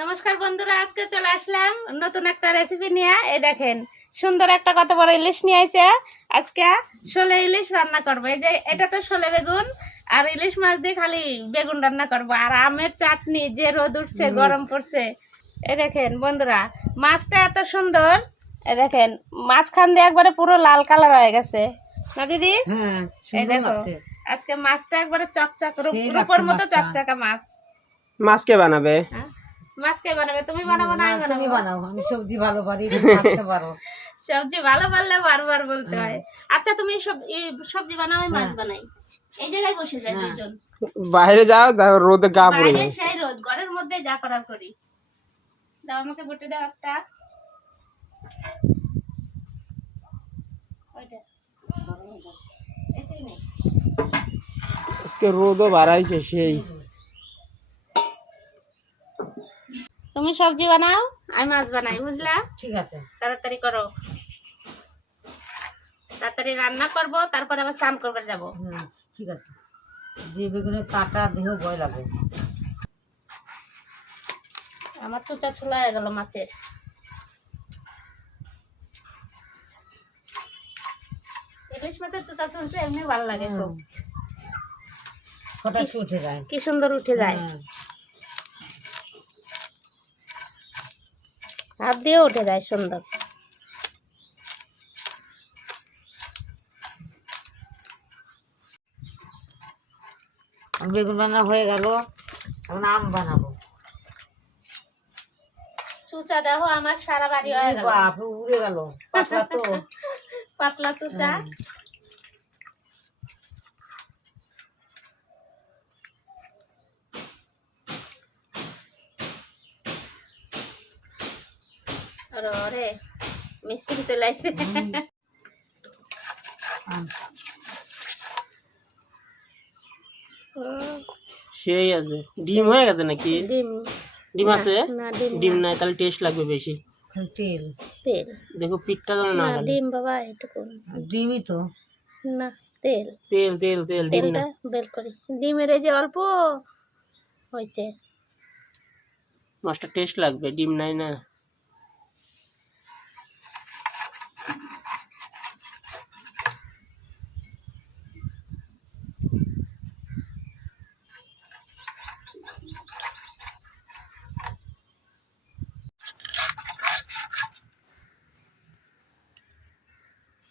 নমস্কার বন্ধুরা, আজকে চলে আসলাম নতুন একটা রেসিপি নিয়ে। এই দেখেন সুন্দর একটা কত বড় ইলিশ নিয়ে আইছে। আজকে শোলে ইলিশ রান্না করবো। এই যে এটা তো শোলে বেগুন আর ইলিশ মাছ দিয়ে খালি বেগুন রান্না করব। আর আমের চাটনি, যে রোদ উঠছে গরম পড়ছে। এই দেখেন বন্ধুরা, মাছটা এত সুন্দর। এই দেখেন মাঝখান দিয়ে একবারে পুরো লাল কালার হয়ে গেছে না দিদি? এই দেখো আজকে মাছটা একবারে চকচক রূপোর মতো চকচকা মাছ। মাছ কে বানাবে? মাছ কে বানাবে? তুমি বানাবো না? আমি বানাবো। আমি সবজি ভালো পারি, মাছটা পারো। সবজি ভালো পারলে বারবার বলতে হয়। আচ্ছা তুমি সবজি বানাও, আমি মাছ বানাই। এই জায়গায় বসে যাই দুইজন। বাইরে যাও, রোদে গা পুড়ে বাইরে যায়। সেই রোদ, ঘরের মধ্যে যা করার করি। দাও আমাকে বটে দাও একটা। ওইটা এটাই নেই। আজকে রোদও বাড়াইছে সেই। তুমি সবজি বানাও, আমি মাছ বানাই, বুঝলা? ঠিক আছে, তাড়াতাড়ি করো। তাড়াতাড়ি রান্না করব, তারপর আবার স্নান করবে যাব। ঠিক আছে। যে বেগুনের কাটা দেহ ভয় লাগে। আমার চোচা ছোলা হয়ে গেল মাছের। ইলিশ মাছের চোচা চুলতে এমনি ভালো লাগে খুব। ফটাক উঠে যায়, কি সুন্দর উঠে যায়, হাত দিয়ে উঠে যায় সুন্দর। বেগুন বানানো হয়ে গেল, এখন আম বানাবো। চুচা দেখো আমার সারা বাড়ি হয়ে গেল। বাপ, উড়ে গেল, পাতলা তো। পাতলা চুচা। ওরে মিস্ত্রি চলে আসছে। সেই আছে। ডিম হয়ে গেছে নাকি? ডিম ডিম আছে? না, ডিম নাই, তাহলে টেস্ট লাগবে বেশি। তেল তেল দেখো পিঠটা যেন না গেলে। ডিম বাবা এটুকু ডিমই তো না, তেল তেল তেল তেল ডিম না। তেলটা বের করি। ডিমের এই যে অল্প হয়েছে, মাছটা টেস্ট লাগবে, ডিম নাই না।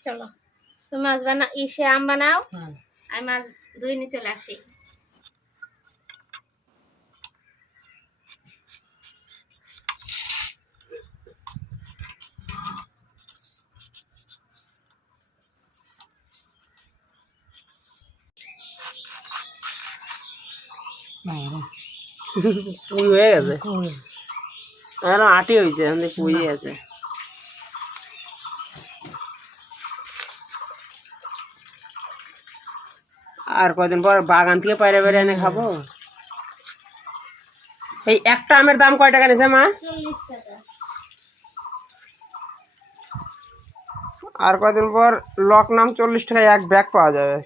চলো তুমি মাছ বানা, ইসে আম বানাও, আমি মাছ ধুয়ে নিয়ে চলে আসি। পুই হয়ে গেছে, এখন আটি হয়েছে, এখন পুই আছে। আর কদিন পর বাগান থেকে পায়রা বেড়ে এনে খাবো। এই একটা আমের দাম কয় টাকা নিছে মা? 40 টাকা। আর কদিন পর লকনাম 40 টাকায় এক ব্যাগ পাওয়া যাবে।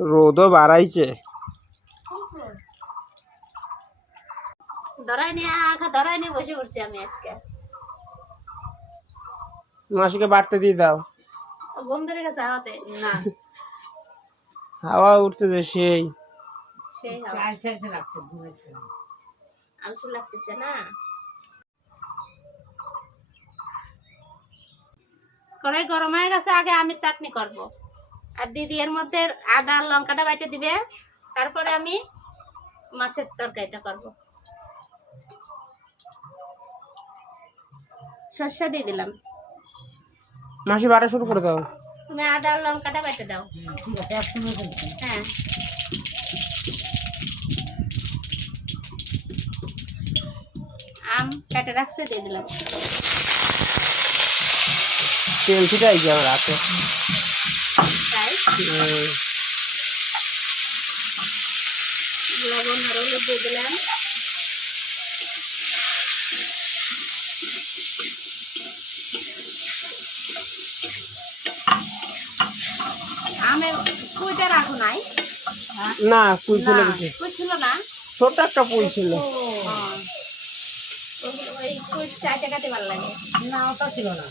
রোদও বাড়াইছে। ধরাই নিয়ে বসে পড়ছি আমি আজকে। মাসিকে বাড়তে দিয়ে দাও। ঘুম ধরে গেছে হাওয়াতে। না, হাওয়া উঠছে যে সেই। সেই হাওয়া আলসে লাগতেছে না। কড়াই গরম হয়ে গেছে, আগে আমি চাটনি করব। আর দিদি এর মধ্যে আদা লঙ্কাটা বাইটে দিবে, তারপরে আমি মাছের তরকারিটা করব। সরষে দিয়ে দিলাম। মাসি বাটা শুরু করে দাও। তুমি আদা লঙ্কাটা বাইটে দাও। হ্যাঁ, আম কেটে রাখছে দিয়ে দিলাম। তেল ছিটাই কি আমার হাতে। তাই লবণ আর হলুদ দিয়ে দিলাম। আমের কুইটা রাখো নাই? না পুঁই ছিল কিছু, কুই ছিল না? ছোট একটা পুঁই ছিল। ওই কুই চাইটা কাটে ভালো লাগে। না ওটা ছিল না।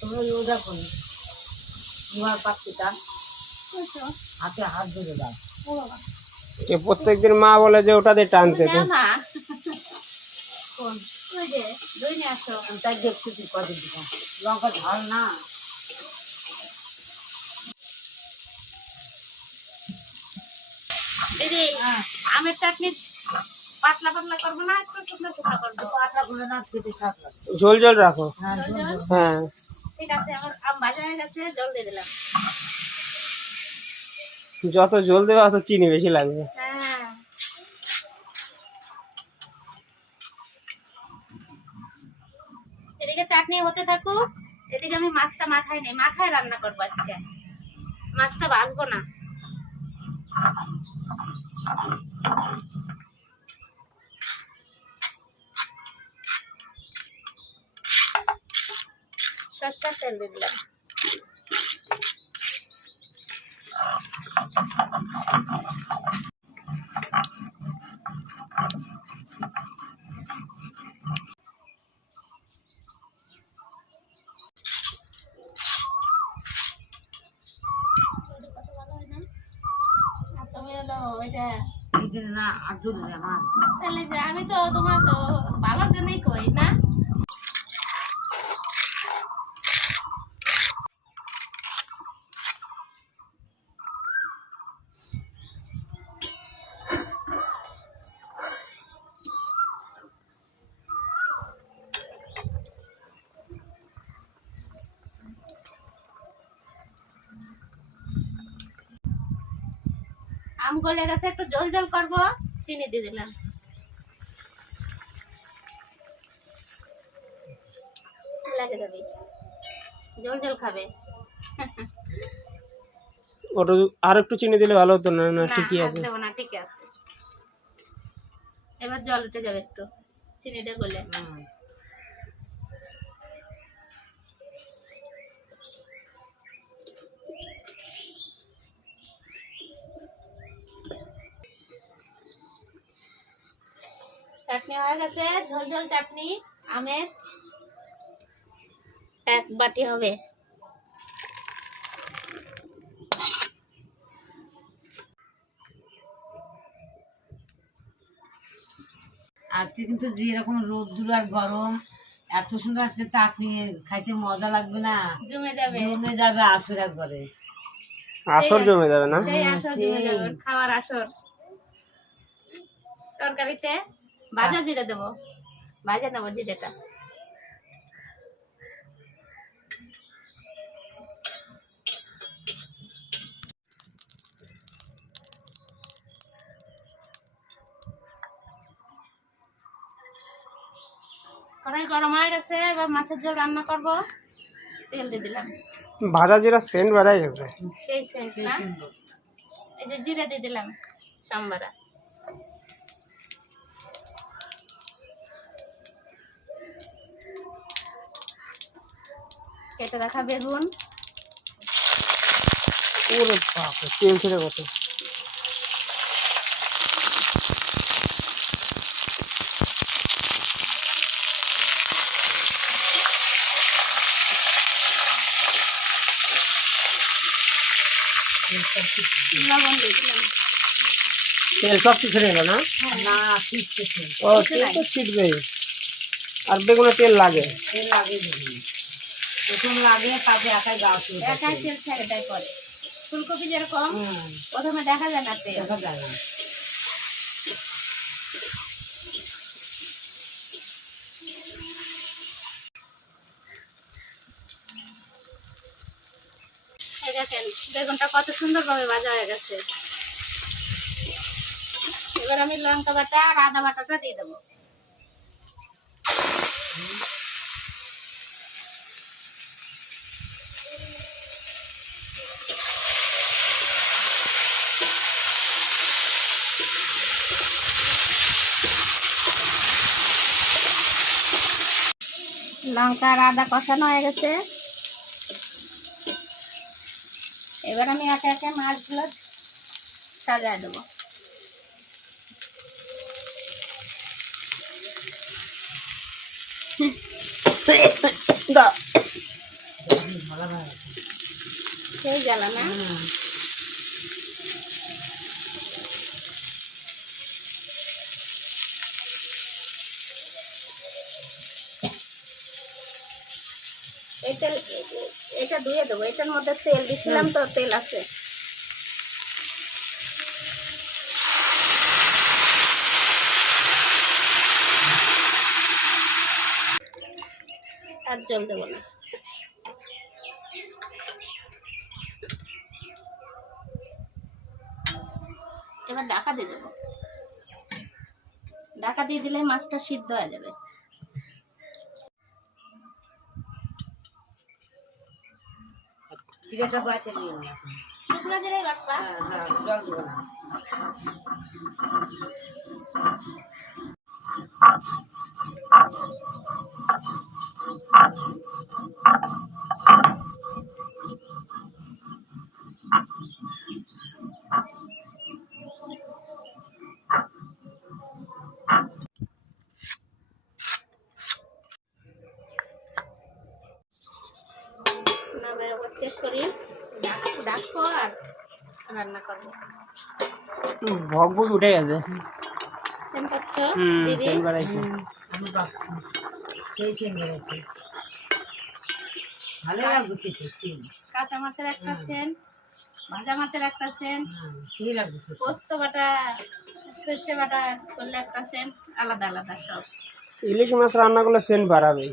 তুমি ও দেখো তোমার পাখিটা হাতে হাত ধরে দাও। প্রত্যেকদিন মা বলে যে ওটা দিয়ে টানতে তো। না কোন ওই যে দই নিয়ে আসো। তাই দেখছি তুই কদিন দিকা লঙ্কা ঝাল না। এই যে আমের চাটনি পাতলা পাতলা করবো না, একটু শুকনো শুকনো করবো? পাতা গুলো না খেতে স্বাদ লাগে। ঝোল ঝোল রাখো। হ্যাঁ ঝোল ঝোল? হ্যাঁ ঠিক আছে, আমার আম ভাজা হয়ে গেছে, জল দিয়ে দিলাম। যত ঝোল দেবে অত চিনি বেশি লাগবে। হ্যাঁ এদিকে চাটনি হতে থাকুক, এদিকে আমি মাছটা মাখাই নেই, মাখায় রান্না করবো আজকে। মাছটা ভাজবো না। সরষের তেল দিয়ে দিলাম। তুমি হলো ওইটা এইদিন না আর জল দেয় না। তাহলে যে আমি তো তোমার তো ভালোর জন্যই কই না। আম গলে গেছে, একটু জল জল করবো, চিনি দিয়ে দিলাম। লাগে যাবে, জল জল খাবে। ওটা আর একটু চিনি দিলে ভালো হতো না? না না ঠিকই আর আছে। দেবো না, ঠিক আছে। এবার জল উঠে যাবে একটু, চিনিটা গলে। চাটনি হয়ে গেছে, ঝোল ঝোল চাটনি আমের, 1 বাটি হবে। আজকে কিন্তু যেরকম রোদ্দুর আর গরম, এত সুন্দর আজকে চাটনি খাইতে মজা লাগবে না? জমে যাবে, জমে যাবে আসর একবারে। আসর জমে যাবে না? সেই আসর জমে যাবে, খাওয়ার আসর। তরকারিতে ভাজা জিরে দেবো, ভাজা নেবো জিরেটা। কড়াই গরম হয়ে গেছে, এবার মাছের ঝোল রান্না করব। তেল দিয়ে দিলাম। ভাজা জিরা সেন্ট বেড়াই গেছে। সেই সেন্ট না? এই যে জিরে দিয়ে দিলাম সম্বারা। কেটে রাখা বেগুন, ওরে বাপরে, তেল ছেড়ে কত। লবণ দিয়ে দিলাম। তেল সব ছেড়ে গেল না? না শিখতেছে, ও তেল তো ছিটবেই, আর বেগুনে তেল লাগে। তেল লাগে দেখি। প্রথম লাগে তাতে একাই গা শুরু করে। একাই তেল ছেড়ে দেয় পরে। ফুলকপি যেরকম হুম, প্রথমে দেখা যায় না তেল। দেখা যায় না। এই দেখেন বেগুনটা কত সুন্দর ভাবে ভাজা হয়ে গেছে। এবার আমি লঙ্কা বাটা আর আদা বাটাটা দিয়ে দেবো। লঙ্কা আর আদা কষানো হয়ে গেছে। এবার আমি একে একে মাছগুলো সাজায় দেবো। সেই জ্বালা না, এটা ধুয়ে দেবো। এটার মধ্যে তেল দিছিলাম তো, তেল আছে। আর জল দেবো না। এবার ঢাকা দিয়ে দেবো। ঢাকা দিয়ে দিলে মাছটা সিদ্ধ হয়ে যাবে। জিরাটা বাটে নিয়ে না, শুকনো জিরে বাটবা। জল দেবো না। চেক করি, ডাকবো আর রান্না করবো। ভগ ভগ উঠে গেছে। সেন পাচ্ছ দিদি? সেন বাড়াইছে। আমি পাচ্ছি সেই সেন বেড়েছে, ভালো লাগবে খেতে। সেন কাঁচা মাছের একটা সেন, ভাজা মাছের একটা সেন, সেই লাগবে খেতে। পোস্ত বাটা সর্ষে বাটা করলে একটা সেন, আলাদা আলাদা সব। ইলিশ মাছ রান্না করলে সেন্ট বাড়াবেই।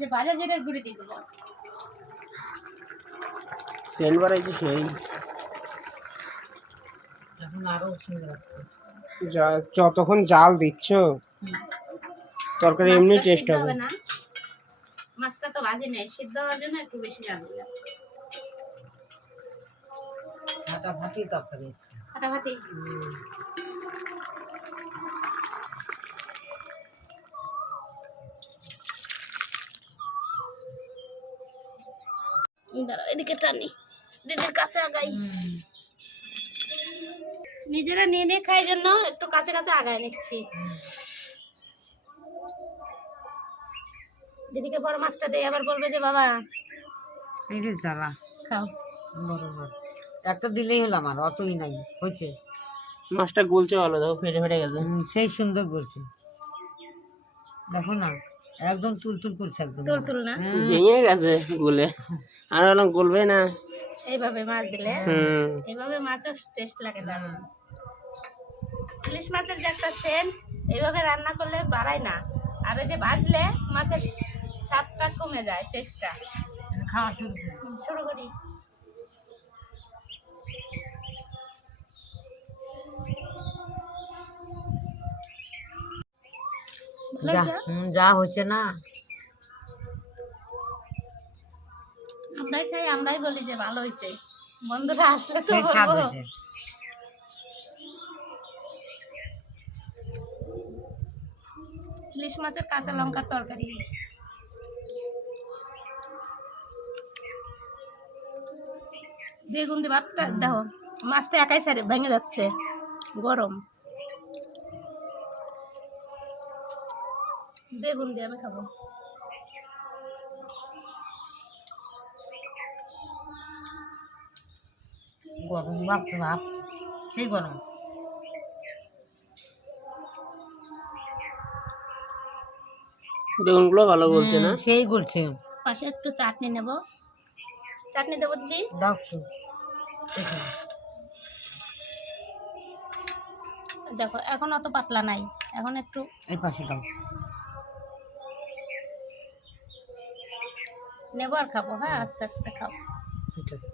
যে ভাজা জিরের গুঁড়ি দিয়ে দেবো। সেন্ট বাড়াইছে সেই। এখন আরো সুন্দর লাগছে। যতক্ষণ জাল দিচ্ছ তরকারি এমনি মাছটা টেস্ট সিদ্ধ হবে। না, মাছটা তো ভাজি নেই, সিদ্ধ হওয়ার জন্য একটু বেশি জাল দিলাম। ফাটাফাটি তরকারি। ফাটাফাটি। দাঁড়াও, এদিকে টানি, দিদির কাছে আগাই। নিজেরা নিয়ে নিয়ে খাই জন্য একটু কাছে কাছে আগায় নিচ্ছি। দিদিকে বড় মাছটা দেয়, আবার বলবে যে বাবা এই যে জ্বালা খাও। বরাবর একটা দিলেই হলো, আমার অতই নাই হয়েছে। মাছটা গলছে ভালো, দেখো ফেটে ফেটে গেছে। সেই সুন্দর করছে, দেখো না একদম তুলতুল করছে, একদম তুলতুল না, ভেঙে গেছে গলে। আর বললাম গলবে না। এইভাবে মাছ দিলে, এইভাবে মাছও টেস্ট লাগে দারুণ। ইলিশ মাছের যে একটা সেন্ট, এইভাবে রান্না করলে বাড়ায় না। আর ওই যে ভাজলে মাছের স্বাদটা কমে যায়, টেস্টটা। খাওয়া শুরু করি। ভালো হয়েছে? যা হচ্ছে না, আমরাই খাই, আমরাই বলি যে ভালো হয়েছে। বন্ধুরা আসলে তো সেই স্বাদ বলবো। হয়েছে। ইলিশ মাছের কাঁচা লঙ্কার তরকারি। বেগুন দিয়ে ভাতটা দেখো, মাছটা একাই ছাড়ে ভেঙে যাচ্ছে, গরম। বেগুন দিয়ে আমি খাবো। গরম ভাব ভাব, সেই গরম। বেগুনগুলো ভালো বলছে না? সেই করছে। পাশে একটু চাটনি নেব। চাটনি দেবো দিদি? দাও। দেখো এখন অত পাতলা নাই, এখন একটু এই পাশে দাও। নেবো আর খাবো। হ্যাঁ, আস্তে আস্তে খাবো। ঠিক আছে।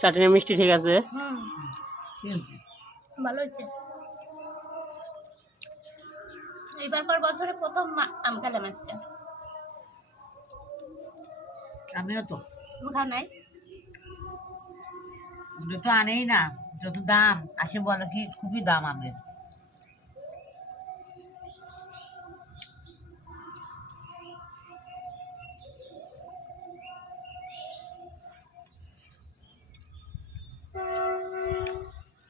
চাটনি মিষ্টি ঠিক আছে। হুম, ঠিক আছে। ভালো হয়েছে। এইবার পর বছরে প্রথম আম খেলাম আজকে। আমিও তো তুমি খাও নাই? ওটা তো আনেই না, যত দাম আসে বলে কি খুবই দাম আমের।